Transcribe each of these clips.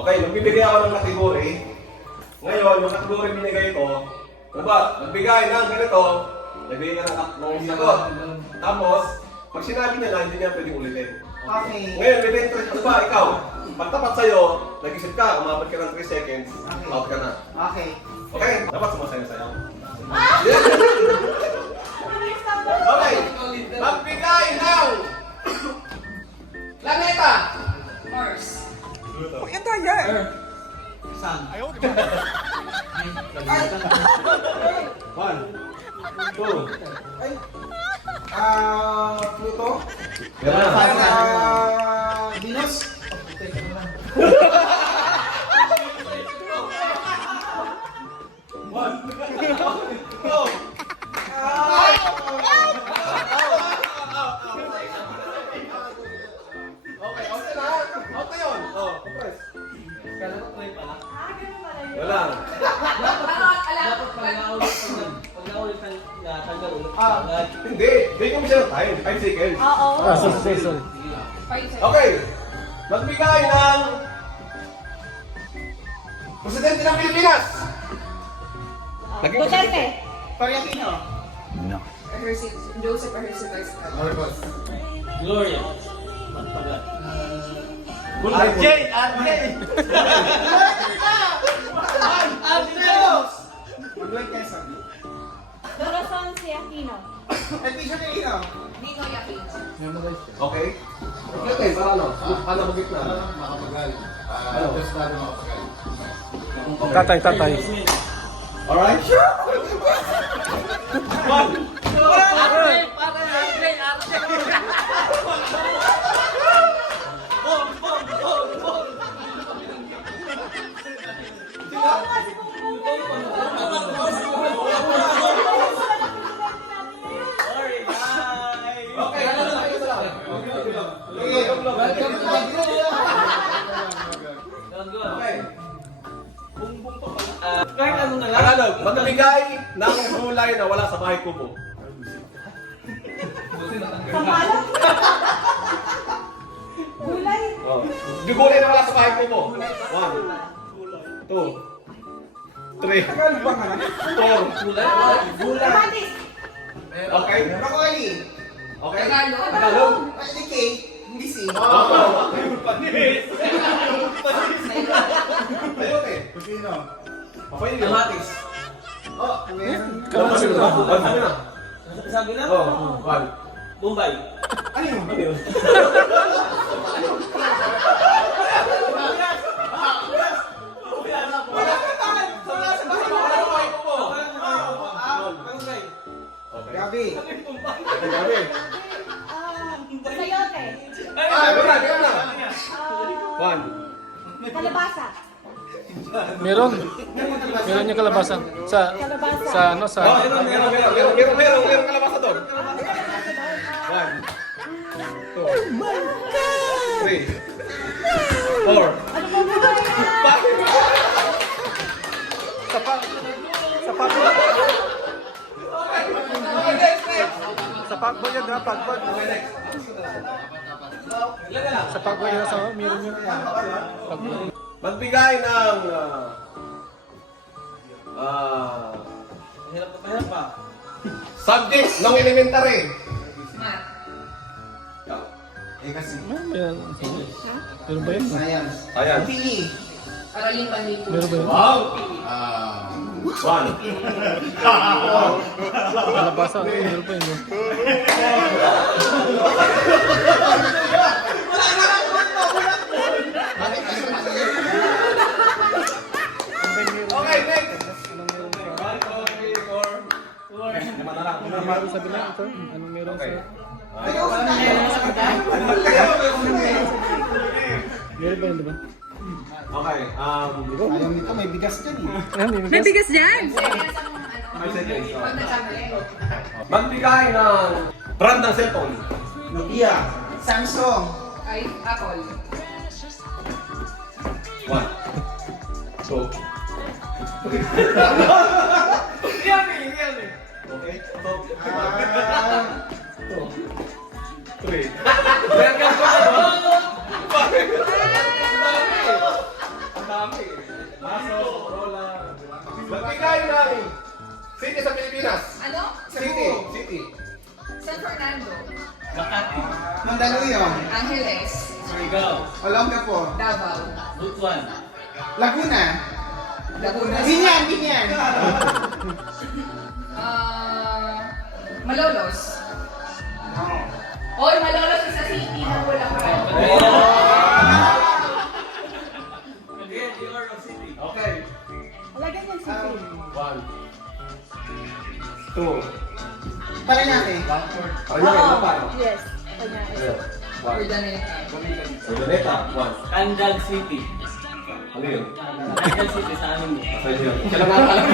Okay, magbibigay ako ng kategory. Ngayon, yung kategory binigay ko, ano ba, magbigay ng ganito, nagbigay ka ng sagot. Tapos, pag sinabi niya na, hindi niya pwedeng ulitin. Okay. Ngayon, within 3, ano ba, ikaw, pag tapat sa'yo, nag-isip ka, umabot ka ng 3 seconds, out ka na. Okay. Okay? Dapat sumasayaw-sayaw. Okay, magbigay ng planeta. Mars. Saan? 1, 2, Ay. Pluto? yan. Venus? Okay, okay na. Out na yun. Oh, compress. Wala. Hindi. Bigyan mo siya ng time. 5 seconds. Sorry. Okay. Magbigay ng Presidente ng Pilipinas. Duterte. Pariakino? Joseph Herceg. Gloria. RJ! Manuel Quezon? Corazon si Aquino. Elpicio Quirino? Ninoy Aquino. Okay. Okay, para ano? Ano mo gitna? Makapagal. Ano? Testado makapagal. Tatay. Alright? Sure! One! Okay, ano lang, ito lang. Okay. Kahit ano na lang. Tagalog, magbigay ng gulay na wala sa bahay kubo. Sampalan. Gulay. Oh. Gulay na wala sa bahay kubo. 1, 2, 3, 4. Kamatis. Okay? Broccoli? Okay? Tagalog. Tagalog. Pwede K? Hindi si. Panis! Ayun eh. Kusino? Papay yun. Kamatis. Oh, meron. Sabi na. Sabi na? Oh, 1. Bombay. Ano yun? Ano yun? Okay. Gabi. Gabi. Sayote. Ay, wala na. 1. Kalabasa. Meron yung kalabasa. Sa ano, Oh, sa... meron kalabasa doon. 1, 2, 3, 4, 5. Sa pagboy yan, ha? Pagboy. Sa pagboy yan, sa meron yung pagboy. Magbigay ng Mahirap pa. subject ng elementary. Math. Eh kasi. Meron ba yun? Science. Ayan. PE. Araling Panlipunan. Meron ba yun? Wow! Ah. 1. Kalabasa. Meron pa yun. Okay, next. 1, 2, 3, 4. Lima na lang. Ano sabi na ito? Anong meron Okay. sa... Meron ba yun, di ba? Okay, Ayaw nito, may bigas dyan eh. May bigas dyan. Pag nagkamali. magbigay ng brand ng cellphone. Nokia. Samsung. Ay, Apple. 1, 2. Okay, so, 2, 3. dami. Maso, Corolla. Magbigay ng city sa Pilipinas. Ano? City. San Fernando. Mandaluyong. Angeles. Olongapo. Davao. Laguna. Laguna. Binyan. Malolos. Oy, Malolos is sa city ng Bulacan. Okay. Lagyan niya city. 1, 2, Paranate. ano pa? Yes. Kanya. Urdaneta. Urdaneta, 1. Candal City. Ano yun? Candal City sa amin. Sa inyo. Siya lang nakakalam.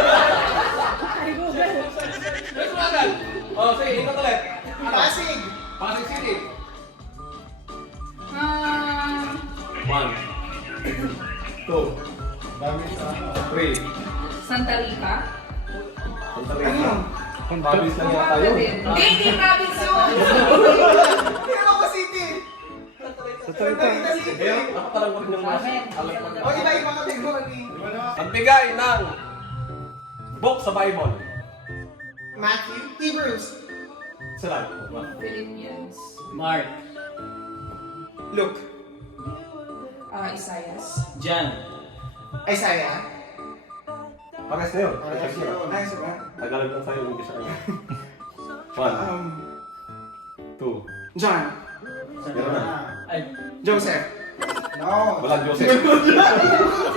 Ay, Google. Oh, sige, ikot ulit. Pasig. Pasig City. 1, 2, 3, 4, 5. Santa Rica. Santa Rica. Province lang yata yun. Hindi, province yun. Ilocos City. Santa Rita City. Ayun, nakatalang ko rin yung mas. O, iba-ibang kategory. Ang bigay ng book sa Bible. Matthew. Hebrews. Isa lang. Philippians. Mark. Luke. Isaias. John. Isaiah. Pares na yun. Nice ba? Tagalog lang sa'yo, hindi sa kanya. 1, 2. John. Meron na. Ay, Joseph. No. Walang Joseph. Si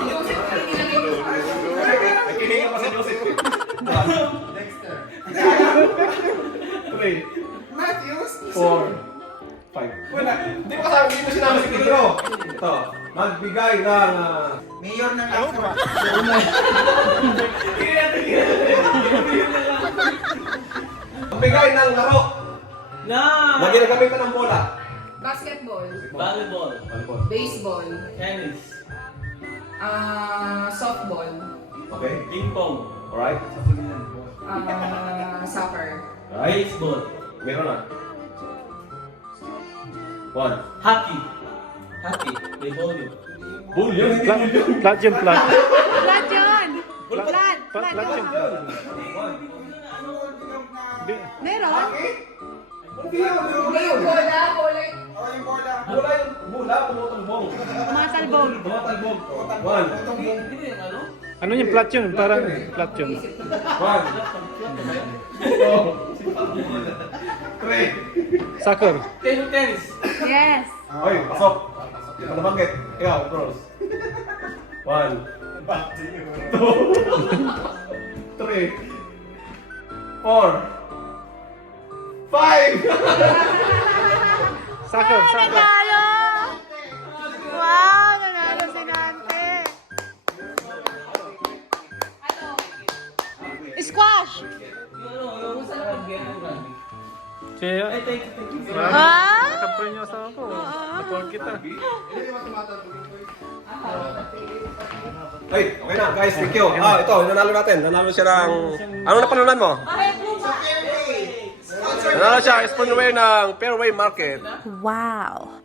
Joseph pa rin nilagay ko sa Nakihinga pa si Joseph. Dexter. 3, Matthews. 4, 5. Wala, hindi mo kasama, hindi mo sinama si Pedro. Ito, magbigay ng... Mayor ng Afro. magbigay ng laro na! na ginagamitan ng bola. basketball. Volleyball. Baseball. Tennis. Softball. Okay, Ping pong. alright. Soccer. Right. Baseball. Meron na. 1. Hockey. Hockey. May volume. Bull yun, hindi bull yun. Flat yun, flat. Flat yun. Flat. Flat Flat yun. yun. Meron? Hindi yun, Hindi yung bola. Bola. O, yung bola. Bola yung bola, tumutumbong. Tumatalbog. Tumatalbog. 1, Hindi ba yung ano? Ano yung flat yun? Parang flat yun. 1, 2, 3. Soccer. Table tennis. Yes. Oy, pasok. Hindi ka nabanggit. Ikaw, cross. 1, 2, 3, 4, 5. Soccer, soccer. Nanalo! Wow! Nanalo si Nante. Squash! Yung ano, yung sa lagyan ng rugby. Siya. Ay, thank you. Ah! Nakampray niyo sa ako. Napawag kita. Ay, okay na, guys. Thank you. Ito, nanalo natin. Nanalo siya ng... Ano na panunan mo? Fairway. Sponsor. Nanalo siya, sponsor ng Fairway Market. Wow!